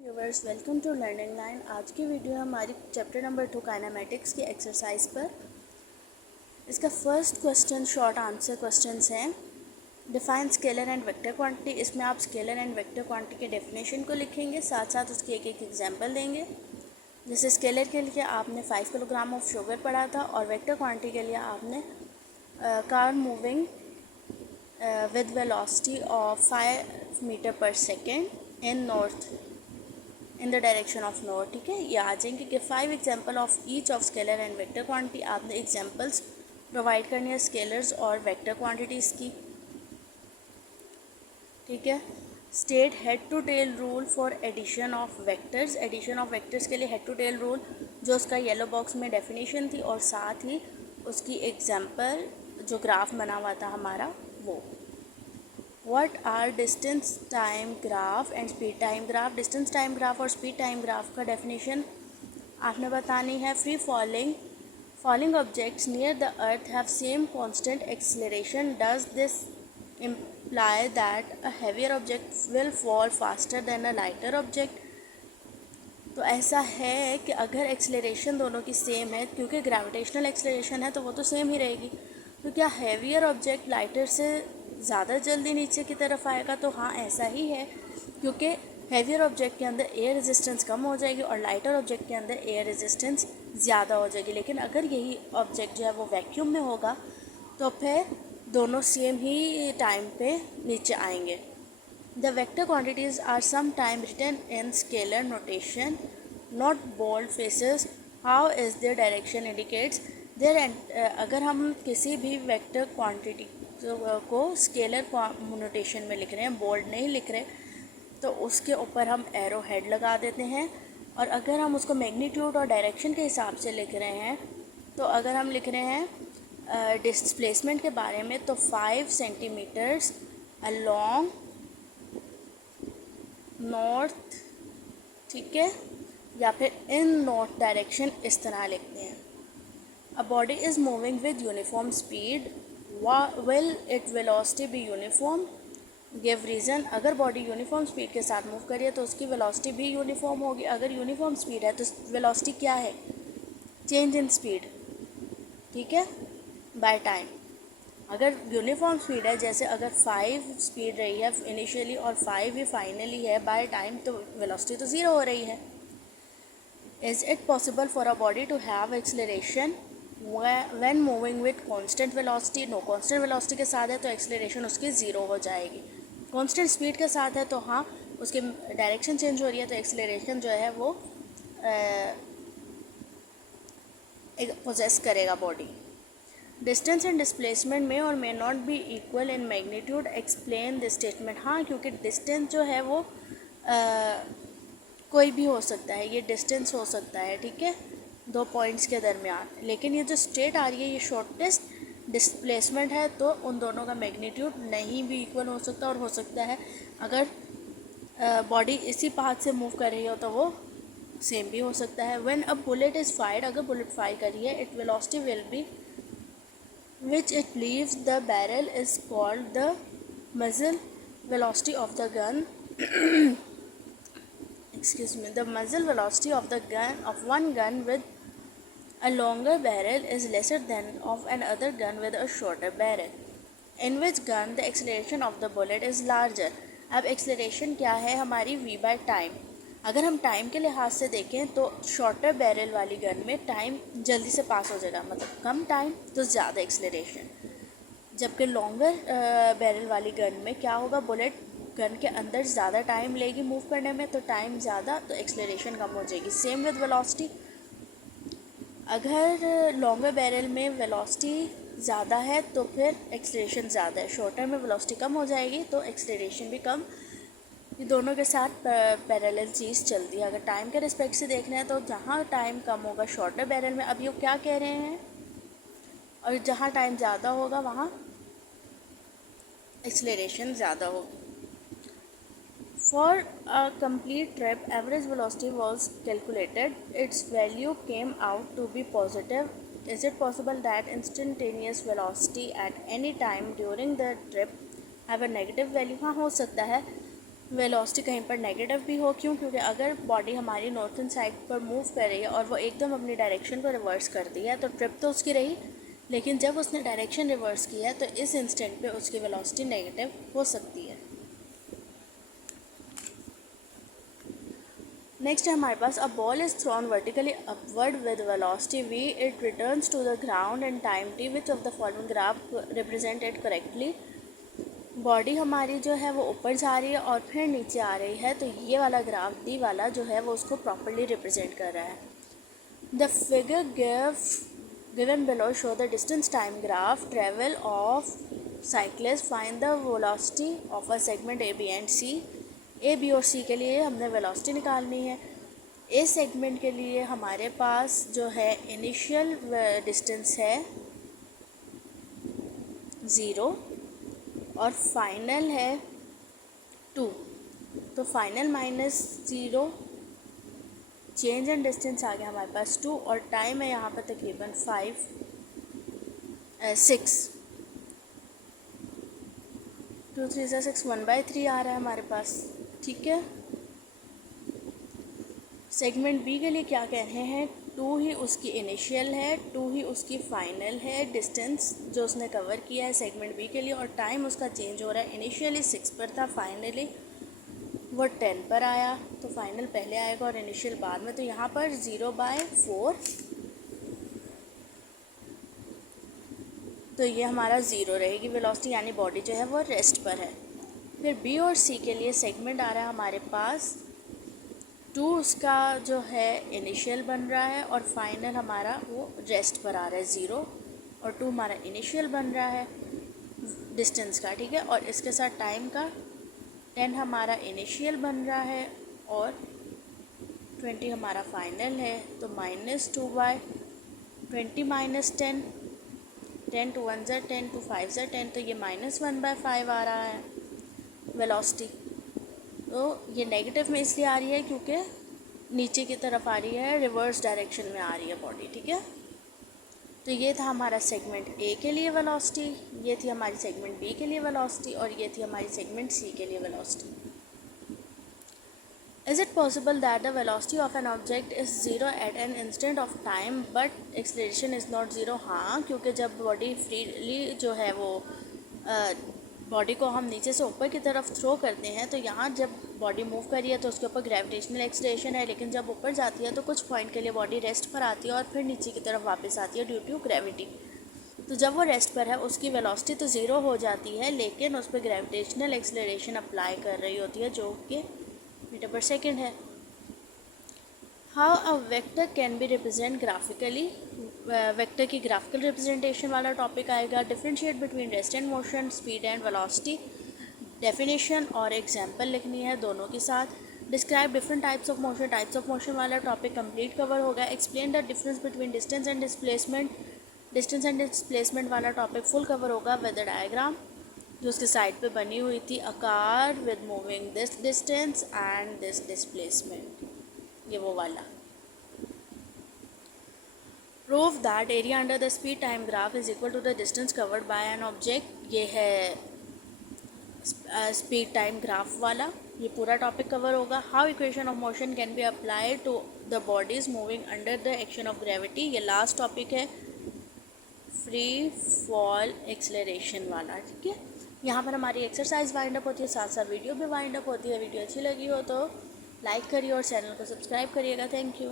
Viewers, welcome to Learning Line. आज की video हमारी चैप्टर नंबर 2 काइनेमेटिक्स की एक्सरसाइज पर। इसका first question short answer questions हैं। Define scalar and vector quantity. इसमें आप स्केलर एंड वेक्टर क्वांटिटी के डेफिनेशन को लिखेंगे, साथ साथ उसकी एक एक एग्जांपल देंगे। जैसे स्केलर के लिए आपने 5 किलोग्राम ऑफ शुगर पढ़ा था और वेक्टर क्वांटिटी के लिए आपने car moving with velocity of 5 metre per second in the direction of north. ठीक है, ये आ जाएंगे कि 5 example of each of scalar and vector quantity. आपने एग्जाम्पल्स प्रोवाइड करनी है स्केलर्स और वेक्टर क्वांटिटीज़ की। ठीक है, state head to tail rule for addition of vectors. Addition of vectors के लिए हेड टू टेल रूल, जो उसका येलो बॉक्स में डेफिनेशन थी और साथ ही उसकी एग्जाम्पल जो ग्राफ बना हुआ था हमारा वो। What are distance time graph and speed time graph? Distance time graph और speed time graph का definition आपने बतानी है। Free falling objects near the earth have same constant acceleration. Does this imply that a heavier object will fall faster than a lighter object? तो ऐसा है कि अगर एक्सेलरेशन दोनों की सेम है, क्योंकि ग्रेविटेशनल एक्सेलरेशन है तो वो तो सेम ही रहेगी, तो क्या हैवियर ऑब्जेक्ट लाइटर से ज़्यादा जल्दी नीचे की तरफ आएगा? तो हाँ, ऐसा ही है, क्योंकि हैवियर ऑब्जेक्ट के अंदर एयर रेजिस्टेंस कम हो जाएगी और लाइटर ऑब्जेक्ट के अंदर एयर रेजिस्टेंस ज़्यादा हो जाएगी। लेकिन अगर यही ऑब्जेक्ट जो है वो वैक्यूम में होगा तो फिर दोनों सेम ही टाइम पे नीचे आएंगे। The vector quantities are sometimes written in scalar notation, not bold faces. How is their direction indicates their अगर हम किसी भी वेक्टर क्वांटिटी को स्केलर नोटेशन में लिख रहे हैं, बोल्ड नहीं लिख रहे, तो उसके ऊपर हम एरो हेड लगा देते हैं। और अगर हम उसको मैग्नीट्यूड और डायरेक्शन के हिसाब से लिख रहे हैं, तो अगर हम लिख रहे हैं डिस्प्लेसमेंट के बारे में, तो 5 सेंटीमीटर्स अलॉन्ग नॉर्थ, ठीक है, या फिर इन नॉर्थ डायरेक्शन, इस तरह लिखते हैं। A body is moving with uniform speed, will it velocity be uniform? Give reason. अगर बॉडी यूनिफॉर्म स्पीड के साथ मूव करिए तो उसकी वेलोसिटी भी यूनिफॉर्म होगी। अगर यूनिफॉर्म स्पीड है तो वेलोसिटी क्या है? चेंज इन स्पीड, ठीक है, बाय टाइम। अगर यूनिफॉर्म स्पीड है, जैसे अगर 5 स्पीड रही है इनिशियली और 5 ही फाइनली है बाय टाइम, तो वेलोसिटी तो 0 हो रही है। Is it possible for a body to have acceleration when moving with constant velocity? No, constant velocity के साथ है तो एक्सेलरेशन उसकी 0 हो जाएगी। कांस्टेंट स्पीड के साथ है तो हाँ, उसकी डायरेक्शन चेंज हो रही है तो एक्सेलरेशन जो है वो पोजेस करेगा बॉडी। डिस्टेंस एंड डिस्प्लेसमेंट में और may not be equal in magnitude, explain this statement. हाँ, क्योंकि डिस्टेंस जो है वो कोई भी हो सकता है, ये डिस्टेंस हो सकता है, ठीक है, 2 पॉइंट्स के दरमियान। लेकिन ये जो स्ट्रेट आ रही है ये शॉर्टेस्ट डिस्प्लेसमेंट है, तो उन दोनों का मैग्नीट्यूड नहीं भी इक्वल हो सकता, और हो सकता है अगर बॉडी इसी पाथ से मूव कर रही हो तो वो सेम भी हो सकता है। When a bullet is fired, अगर बुलेट फायर करी है, it velocity will be which it leaves the barrel is called the muzzle velocity of the gun. Excuse me. The muzzle velocity of the gun of one gun with a longer barrel is lesser than of another gun with a shorter barrel. In which gun the acceleration of the bullet is larger? अब acceleration क्या है हमारी? v by time. अगर हम time के लिहाज से देखें तो शॉर्टर बैरल वाली गन में टाइम जल्दी से पास हो जाएगा, मतलब कम टाइम तो ज़्यादा एक्सेलरेशन। जबकि लॉन्गर बैरल वाली गन में क्या होगा? बुलेट गन के अंदर ज़्यादा टाइम लेगी मूव करने में, तो टाइम ज़्यादा तो एक्सेलरेशन कम हो जाएगी। सेम विद वेलोसिटी, अगर लॉन्गर बैरल में वेलोसिटी ज़्यादा है तो फिर एक्सेलरेशन ज़्यादा है, शॉर्टर में वेलोसिटी कम हो जाएगी तो एक्सेलरेशन भी कम। ये दोनों के साथ पैरेलल चीज़ चलती है। अगर टाइम के रिस्पेक्ट से देखना है तो जहाँ टाइम कम होगा शॉर्टर बैरल में, अब ये क्या कह रहे हैं, और जहाँ टाइम ज़्यादा होगा वहाँ एक्सेलरेशन ज़्यादा होगी। For a complete trip average velocity was calculated, its value came out to be positive. Is it possible that instantaneous velocity at any time during the trip have a negative value? हाँ, हो सकता है velocity कहीं पर negative भी हो, क्यों? क्योंकि अगर बॉडी हमारी नॉर्थन साइड पर मूव कर रही है और वो एकदम अपनी डायरेक्शन को रिवर्स कर दी है तो ट्रिप तो उसकी रही, लेकिन जब उसने डायरेक्शन रिवर्स किया है तो इस इंस्टेंट पे उसकी वेलोसिटी नेगेटिव हो सकती है। नेक्स्ट है हमारे पास, a ball is thrown vertically upward with velocity v, it returns to the ground in time t, which of the following graph represent it correctly. Body हमारी जो है वो ऊपर जा रही है और फिर नीचे आ रही है, तो ये वाला ग्राफ डी वाला जो है वो उसको प्रॉपरली रिप्रेजेंट कर रहा है। The figure given below show the distance time graph travel of cyclist, find the velocity of a segment A B and C. A B और सी के लिए हमने वेलोसिटी निकालनी है। ए सेगमेंट के लिए हमारे पास जो है इनिशियल डिस्टेंस है 0 और फाइनल है 2, तो final minus 0, change in distance आ गया हमारे पास 2 और टाइम है यहाँ पर तकरीबन 6, 2 3 से 6, 1/3 आ रहा है हमारे पास। ठीक है, सेगमेंट बी के लिए क्या कह रहे हैं, 2 ही उसकी इनिशियल है, 2 ही उसकी फ़ाइनल है, डिस्टेंस जो उसने कवर किया है सेगमेंट बी के लिए, और टाइम उसका चेंज हो रहा है, इनिशियली 6 पर था, फाइनली वो 10 पर आया, तो फाइनल पहले आएगा और इनिशियल बाद में, तो यहाँ पर 0/4, तो ये हमारा 0 रहेगी वेलोसिटी, यानी बॉडी जो है वो रेस्ट पर है। फिर बी और सी के लिए सेगमेंट आ रहा है हमारे पास 2 उसका जो है इनिशियल बन रहा है और फाइनल हमारा वो रेस्ट पर आ रहा है 0, और 2 हमारा इनिशियल बन रहा है डिस्टेंस का। ठीक है, और इसके साथ टाइम का 10 हमारा इनिशियल बन रहा है और 20 हमारा फाइनल है, तो -2/20 माइनस 10, 10 to 1 ज़ा 10, to 5 ज़ा 10, तो ये -1/5 आ रहा है वेलोसिटी। तो ये नेगेटिव में इसलिए आ रही है क्योंकि नीचे की तरफ आ रही है, रिवर्स डायरेक्शन में आ रही है बॉडी। ठीक है, तो ये था हमारा सेगमेंट ए के लिए वेलोसिटी, ये थी हमारी सेगमेंट बी के लिए वेलोसिटी, और ये थी हमारी सेगमेंट सी के लिए velocity. Is it possible that the velocity of an object is 0 at an instant of time but acceleration is not 0? हाँ, क्योंकि जब बॉडी फ्रीली जो है वो बॉडी को हम नीचे से ऊपर की तरफ थ्रो करते हैं, तो यहाँ जब बॉडी मूव कर रही है तो उसके ऊपर ग्रेविटेशनल एक्सलेरेशन है, लेकिन जब ऊपर जाती है तो कुछ पॉइंट के लिए बॉडी रेस्ट पर आती है और फिर नीचे की तरफ वापस आती है ड्यू टू ग्रेविटी। तो जब वो रेस्ट पर है उसकी वेलोसिटी तो 0 हो जाती है, लेकिन उस पर ग्रेविटेशनल एक्सलेरेशन अप्लाई कर रही होती है जो कि मीटर पर सेकेंड है। How a vector can be represent graphically, vector की ग्राफिकल रिप्रेजेंटेशन वाला टॉपिक आएगा। Differentiate between rest and motion, speed and velocity, definition और एग्जांपल लिखनी है दोनों के साथ। Describe different types of motion वाला टॉपिक कंप्लीट कवर होगा। Explain the difference between distance and displacement वाला टॉपिक फुल कवर होगा विद द डायग्राम जो उसके साइड पे बनी हुई थी, a car with moving this distance and this displacement, ये वो वाला। Prove that area under the speed time graph is equal to the distance covered by an object, ये है स्पीड टाइम ग्राफ वाला, ये पूरा टॉपिक कवर होगा। How equation of motion can be applied to the bodies moving under the action of gravity, ये last topic है free fall acceleration वाला। ठीक है, यहाँ पर हमारी एक्सरसाइज वाइंड अप होती है, साथ साथ वीडियो भी वाइंड अप होती है। वीडियो अच्छी लगी हो तो लाइक करिए और चैनल को सब्सक्राइब करिएगा। Thank you.